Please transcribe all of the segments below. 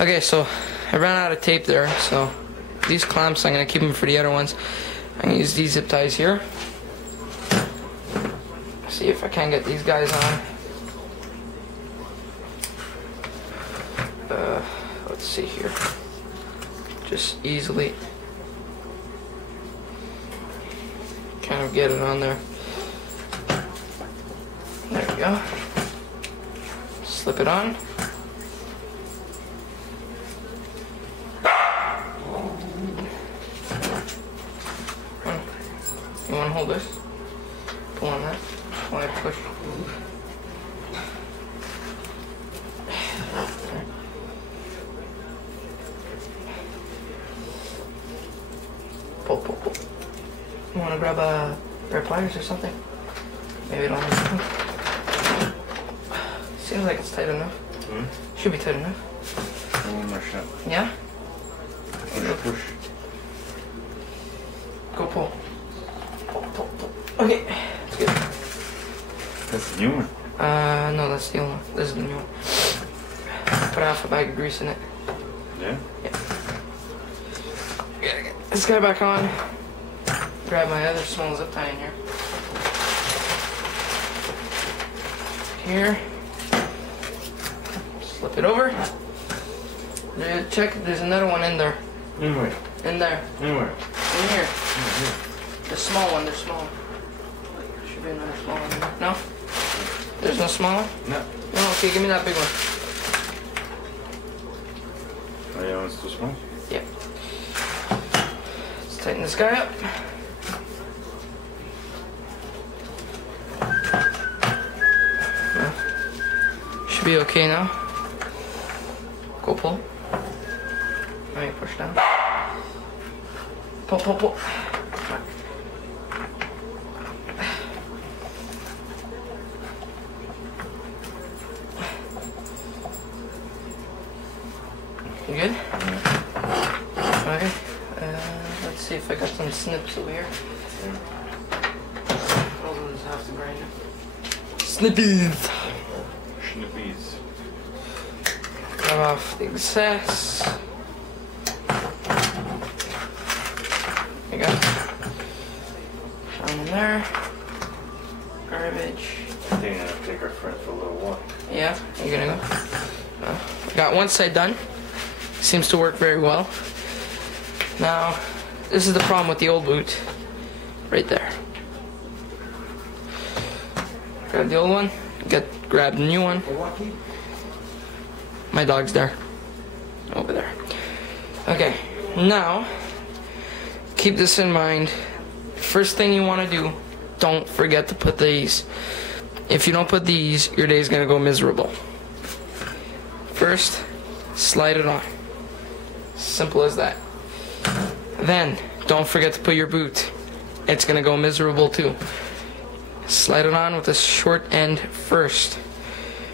Okay, so I ran out of tape there, so these clamps, I'm going to keep them for the other ones. I'm going to use these zip ties here. See if I can get these guys on. Let's see here. Just easily kind of get it on there. There we go. Slip it on. You want to hold this? Pull on that while I push. Pull. You want to grab a pair of pliers or something? Maybe it don't have to. Seems like it's tight enough. Should be tight enough. One more shot. Yeah? Push. Go pull. Pull. Okay, that's good. That's the new one. No, that's the old one. This is the new one. Put half a bag of grease in it. Yeah? Yeah. Gotta get this guy back on. Grab my other small zip tie in here. Here. Slip it over. Check, there's another one in there. In where? In there. In where? In here. The small one, there's small one. Should be another small one in there. No? There's no small one? No. No, okay, give me that big one. Oh yeah, it's too small? Yep. Let's tighten this guy up. Should be okay now. Go pull. Alright, push down. Pull. You good? Okay. Let's see if I got some snips over here. All those have to grind it. Snippies! Schnippies. Grab off the excess. There you go. Down in there. Garbage. I think I'm gonna take our friend for a little walk. Yeah, you gonna go? Got one side done. Seems to work very well. Now, this is the problem with the old boot. Right there. Grab the old one. Grab the new one. My dog's there. Over there. Okay, now, keep this in mind. First thing you want to do, don't forget to put these. If you don't put these, your day's gonna go miserable. First, slide it on. Simple as that. Then, don't forget to put your boot. It's gonna go miserable too. Slide it on with the short end first.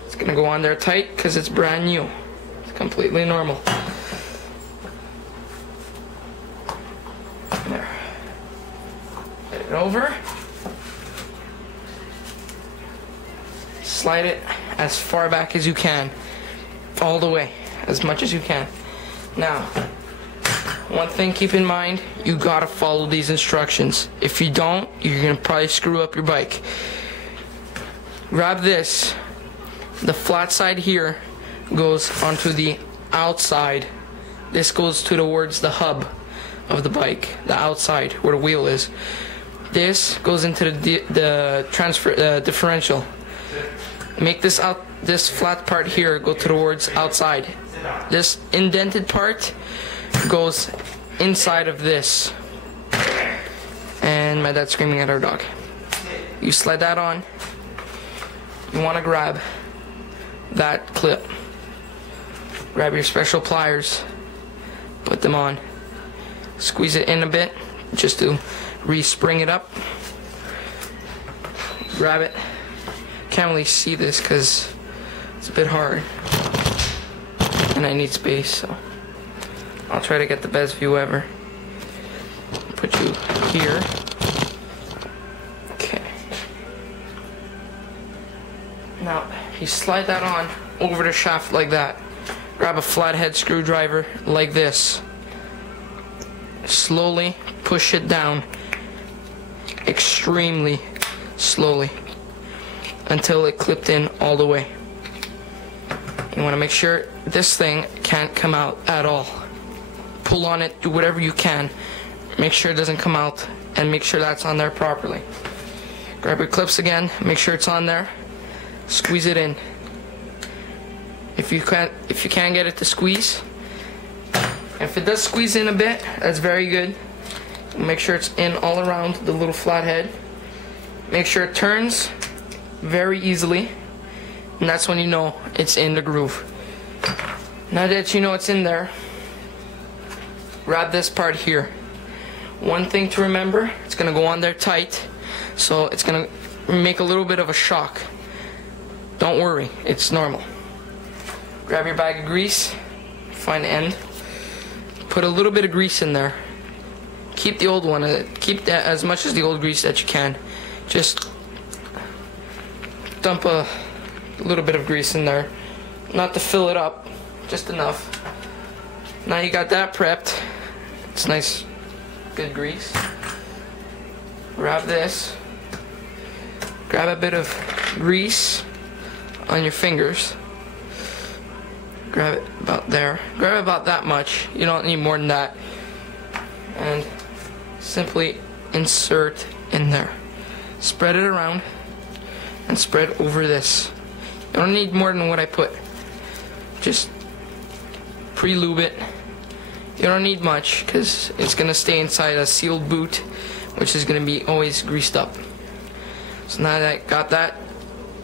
It's gonna go on there tight because it's brand new. It's completely normal. There. Get it over. Slide it as far back as you can. All the way. As much as you can. Now, one thing keep in mind, you gotta follow these instructions. If you don't, you're gonna probably screw up your bike. Grab this. The flat side here goes onto the outside. This goes towards the hub of the bike, the outside where the wheel is. This goes into the differential. Make this flat part here go towards outside. This indented part goes inside of this. And my dad's screaming at our dog. You slide that on. You want to grab that clip. Grab your special pliers. Put them on. Squeeze it in a bit just to re-spring it up. Grab it. Can't really see this because it's a bit hard. And I need space, so I'll try to get the best view ever. Put you here. Okay. Now, you slide that on over the shaft like that. grab a flathead screwdriver like this. Slowly push it down, extremely slowly, until it clipped in all the way. You want to make sure this thing can't come out at all. Pull on it, do whatever you can. Make sure it doesn't come out, and make sure that's on there properly. Grab your clips again, make sure it's on there. Squeeze it in. If you can't get it to squeeze, if it does squeeze in a bit, that's very good. Make sure it's in all around the little flathead. Make sure it turns very easily, and that's when you know it's in the groove. Now that you know it's in there, grab this part here. One thing to remember, it's going to go on there tight, so it's going to make a little bit of a shock. Don't worry, it's normal. Grab your bag of grease, find the end, put a little bit of grease in there. Keep the old one, keep that as much as the old grease that you can. Just dump a little bit of grease in there, not to fill it up, just enough. Now you got that prepped. It's nice, good grease. Grab this, grab a bit of grease on your fingers. Grab it about there. Grab about that much. You don't need more than that. And simply insert in there. Spread it around and spread over this. You don't need more than what I put. Just pre-lube it. You don't need much because it's going to stay inside a sealed boot, which is going to be always greased up. So now that I got that,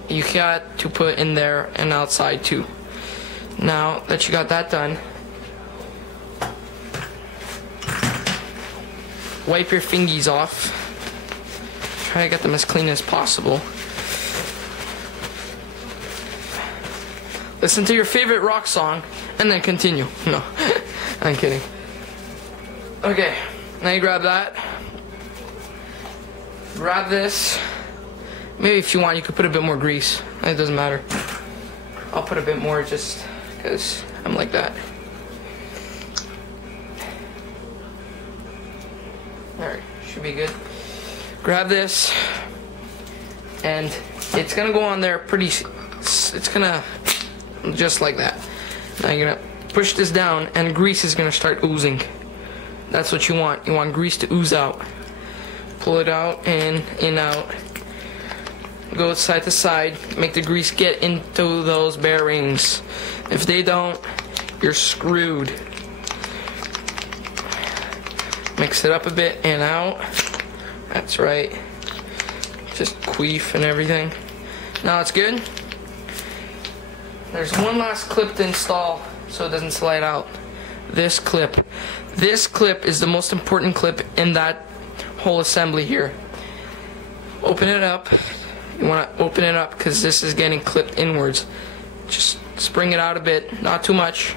you got to put in there and outside too. Now that you got that done, wipe your fingies off. Try to get them as clean as possible. Listen to your favorite rock song and then continue. No, I'm kidding. Okay, now you grab that. Grab this. Maybe if you want, you could put a bit more grease. It doesn't matter. I'll put a bit more just because I'm like that. Alright, should be good. Grab this, and it's gonna go on there pretty, it's gonna, just like that. Now you're gonna push this down, and grease is gonna start oozing. That's what you want. You want grease to ooze out. Pull it out, in, out. Go side to side, make the grease get into those bearings. If they don't, you're screwed. Mix it up a bit and out. That's right. Just queef and everything. Now it's good. There's one last clip to install so it doesn't slide out. This clip. This clip is the most important clip in that whole assembly here. Open it up. You want to open it up because this is getting clipped inwards. Just spring it out a bit, not too much,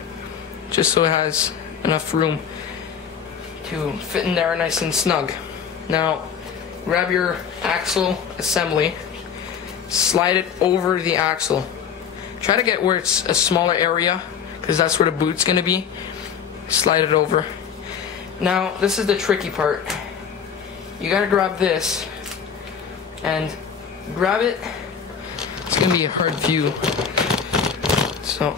just so it has enough room to fit in there nice and snug. Now, grab your axle assembly, slide it over the axle. Try to get where it's a smaller area because that's where the boot's going to be. Slide it over. Now, this is the tricky part. You got to grab this and grab it. It's gonna be a hard view, so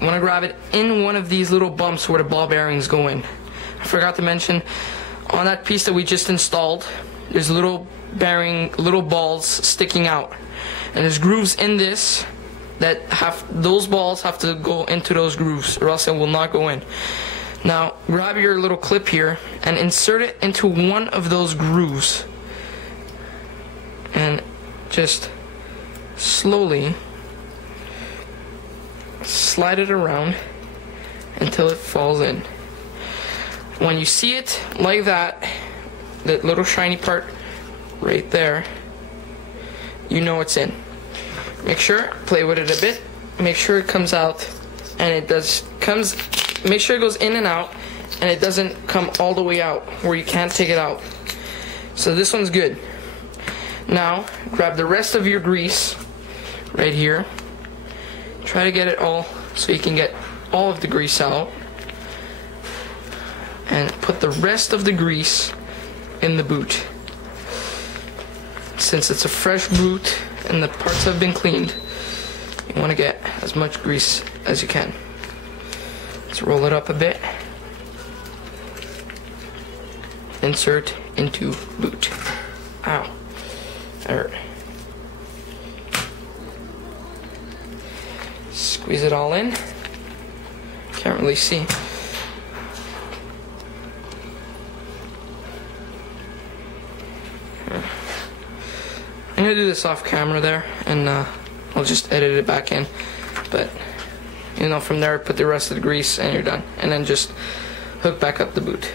you want to grab it in one of these little bumps where the ball bearings go in. I forgot to mention, on that piece that we just installed, there's little balls sticking out, and there's grooves in this that those balls have to go into those grooves, or else it will not go in. Now grab your little clip here and insert it into one of those grooves. And just slowly slide it around until it falls in. When you see it like that, that little shiny part right there, you know it's in. Make sure, play with it a bit, make sure it comes out, and make sure it goes in and out, and it doesn't come all the way out where you can't take it out. So this one's good. Now, grab the rest of your grease right here. Try to get it all so you can get all of the grease out. And put the rest of the grease in the boot. Since it's a fresh boot and the parts have been cleaned, you want to get as much grease as you can. Let's roll it up a bit. Insert into boot. Ow. That hurt. Squeeze it all in. Can't really see. I'm gonna do this off camera there, and I'll just edit it back in. But you know, from there, put the rest of the grease, and you're done. And then just hook back up the boot.